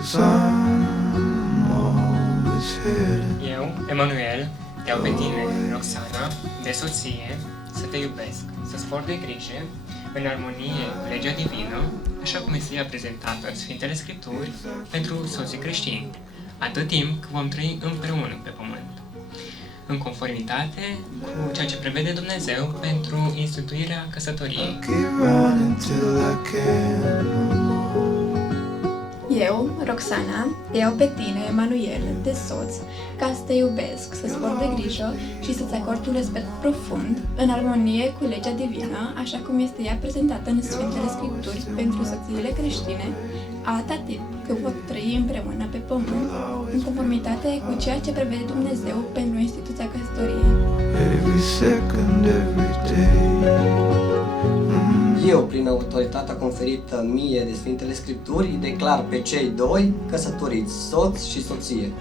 'cause I'm always hidden. Eu, Emanuel, te iau pe tine, Roxana, de soție, să te iubesc, să-ți port de grijă, în armonie cu legea divină, așa cum este ea prezentată în Sfintele Scripturi pentru soții creștini, atât timp cât vom trăi împreună pe pământ, în conformitate cu ceea ce prevede Dumnezeu pentru instituirea căsătoriei. Keep running till I can't no more. Eu, Roxana, te iau pe tine, Emanuel, de soț, ca să te iubesc, să-ți port de grijă și să-ți acord un respect profund, în armonie cu legea divină, așa cum este ea prezentată în Sfintele Scripturi pentru soțiile creștine, atâta timp cât vor trăi împreună pe pământ, în conformitate cu ceea ce prevede Dumnezeu pentru instituția căsătoriei. Every second, every day. Eu, prin autoritatea conferită mie de Sfintele Scripturi, declar pe cei doi căsătoriți, soț și soție.